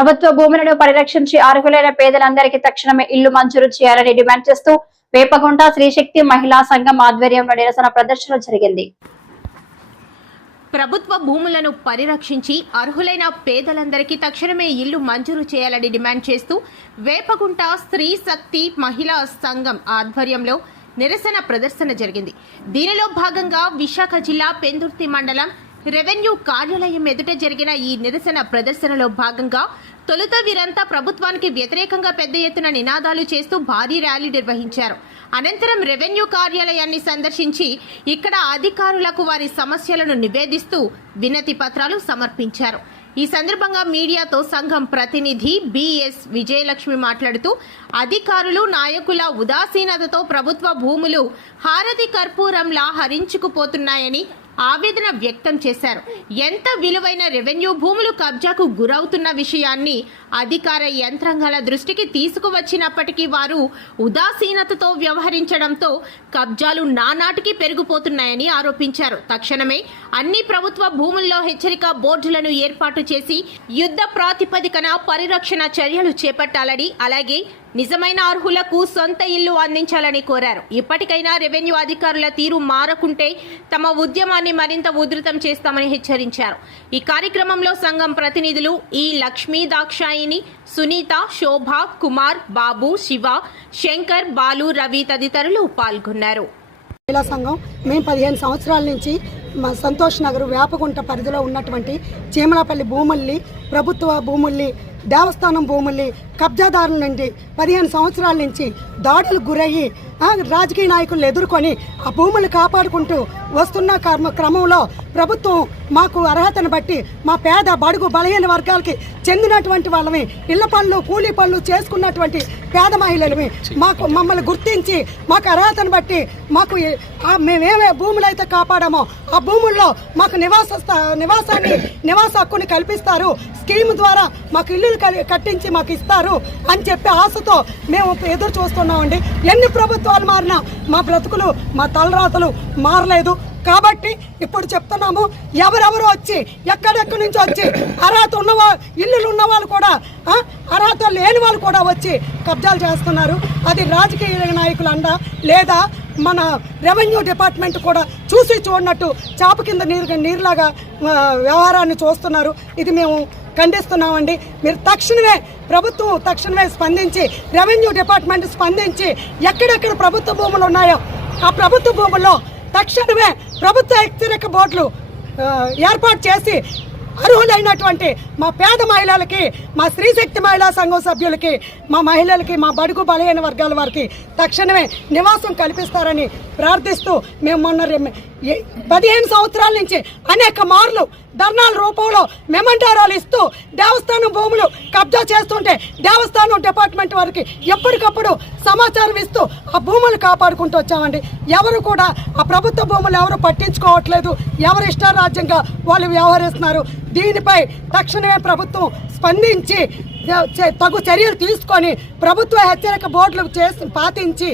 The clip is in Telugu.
ప్రభుత్వ భూములను పరిరక్షించి అర్హులైన పేదలందరికీ తక్షణమే ఇల్లు మంజూరు చేయాలని డిమాండ్ చేస్తూ వేపగుంట శ్రీశక్తి మహిళా సంఘం ఆధ్వర్యంలో నిరసన ప్రదర్శన జరిగింది. ప్రభుత్వ భూములను పరిరక్షించి అర్హులైన పేదలందరికీ తక్షణమే ఇల్లు మంజూరు చేయాలని డిమాండ్ చేస్తూ వేపగుంట శ్రీశక్తి మహిళా సంఘం ఆధ్వర్యంలో నిరసన ప్రదర్శన జరిగింది. దీనిలో భాగంగా విశాఖ జిల్లా పెందుర్తి మండలం రెవెన్యూ కార్యాలయం ఎదుట జరిగిన ఈ నిరసన ప్రదర్శనలో భాగంగా తొలుత వీరంతా ప్రభుత్వానికి వ్యతిరేకంగా పెద్ద ఎత్తున నినాదాలు చేస్తూ భారీ ర్యాలీ నిర్వహించారు. అనంతరం రెవెన్యూ కార్యాలయాన్ని సందర్శించి ఇక్కడ అధికారులకు వారి సమస్యలను నివేదిస్తూ వినతి పత్రాలు సమర్పించారు. ఈ సందర్భంగా మీడియాతో సంఘం ప్రతినిధి బిఎస్ విజయలక్ష్మి మాట్లాడుతూ అధికారులు నాయకుల ఉదాసీనతతో ప్రభుత్వ భూములు హారతి కర్పూరంలా హరించుకుపోతున్నాయని ఆవేదన వ్యక్తం చేశారు. ఎంత విలువైన రెవెన్యూ భూములు కబ్జాకు గురవుతున్న విషయాన్ని అధికార యంత్రాంగాల దృష్టికి తీసుకువచ్చినప్పటికీ వారు ఉదాసీనతతో వ్యవహరించడంతో కబ్జాలు నానాటికి పెరిగిపోతున్నాయని ఆరోపించారు. తక్షణమే అన్ని ప్రభుత్వ భూముల్లో హెచ్చరిక బోర్డులను ఏర్పాటు చేసి యుద్ధ ప్రాతిపదికన పరిరక్షణ చర్యలు చేపట్టాలని, అలాగే నిజమైన అర్హులకు సొంత ఇల్లు అందించాలని కోరారు. ఇప్పటికైనా రెవెన్యూ అధికారుల తీరు మారకుంటే తమ ఉద్యమాన్ని మరింత ఉధృతం చేస్తామని హెచ్చరించారు. ఈ కార్యక్రమంలో సంఘం ప్రతినిధులు ఈ లక్ష్మీ దాక్షాయిని, సునీత, శోభ, కుమార్, బాబు, శివ, శంకర్, బాలు, రవి తదితరులు పాల్గొన్నారు. మహిళా సంఘం మేము 15 సంవత్సరాల నుంచి మా సంతోష్ నగర్ వేపగుంట పరిధిలో ఉన్నటువంటి చీమలపల్లి భూముల్ని, ప్రభుత్వ భూముల్ని, దేవస్థానం భూముల్ని కబ్జాదారుల నుండి 15 సంవత్సరాల నుంచి దాడులకు గురయ్యి రాజకీయ నాయకులను ఎదుర్కొని ఆ భూములు కాపాడుకుంటూ వస్తున్న క్రమంలో ప్రభుత్వం మాకు అర్హతను బట్టి మా పేద బడుగు బలహీన వర్గాలకి చెందినటువంటి వాళ్ళని ఇళ్ల పనులు, కూలీ పనులు చేసుకున్నటువంటి పేద మహిళలవి మమ్మల్ని గుర్తించి మాకు అర్హతను బట్టి మాకు మేమేమే భూములు అయితే కాపాడామో ఆ భూముల్లో మాకు నివాస హక్కుని కల్పిస్తారు, స్కీమ్ ద్వారా మాకు ఇల్లులు కట్టించి మాకు ఇస్తారు అని చెప్పి ఆశతో మేము ఎదురు చూస్తున్నామండి. ఎన్ని ప్రభుత్వాలు మారినా మా బ్రతుకులు, మా తలరాతలు మారలేదు. కాబట్టి ఇప్పుడు చెప్తున్నాము, ఎవరెవరు వచ్చి ఎక్కడెక్కడి నుంచి వచ్చి అర్హత ఇల్లులు ఉన్న వాళ్ళు కూడా, అర్హత లేని వాళ్ళు కూడా వచ్చి కబ్జాలు చేస్తున్నారు. అది రాజకీయ నాయకులు అండ లేదా మన రెవెన్యూ డిపార్ట్మెంట్ కూడా చూసి చూడనట్టు చాప కింద నీరులాగా వ్యవహారాన్ని చూస్తున్నారు. ఇది మేము ఖండిస్తున్నామండి. మీరు ప్రభుత్వం తక్షణమే స్పందించి, రెవెన్యూ డిపార్ట్మెంట్ స్పందించి ఎక్కడెక్కడ ప్రభుత్వ భూములు ఉన్నాయో ఆ ప్రభుత్వ భూముల్లో తక్షణమే ప్రభుత్వ హెచ్చరిక బోర్డులు ఏర్పాటు చేసి అర్హులైనటువంటి మా పేద మహిళలకి, మా శ్రీశక్తి మహిళా సంఘం సభ్యులకి, మా మహిళలకి, మా బడుగు బలహీన వర్గాల వారికి తక్షణమే నివాసం కల్పిస్తారని ప్రార్థిస్తూ మేము మొన్న 15 సంవత్సరాల నుంచి అనేక మార్లు ధర్నాల రూపంలో మెమంటారాలు ఇస్తూ దేవస్థానం భూములు కబ్జా చేస్తుంటే దేవస్థానం డిపార్ట్మెంట్ వారికి ఎప్పటికప్పుడు సమాచారం ఇస్తూ ఆ భూములు కాపాడుకుంటూ వచ్చామండి. ఎవరు కూడా ఆ ప్రభుత్వ భూములు ఎవరు పట్టించుకోవట్లేదు, ఎవరు ఇష్టారాజ్యంగా వాళ్ళు వ్యవహరిస్తున్నారు. దీనిపై తక్షణమే ప్రభుత్వం స్పందించి తగు చర్యలు తీసుకొని ప్రభుత్వ హెచ్చరిక బోర్డులు పాటించి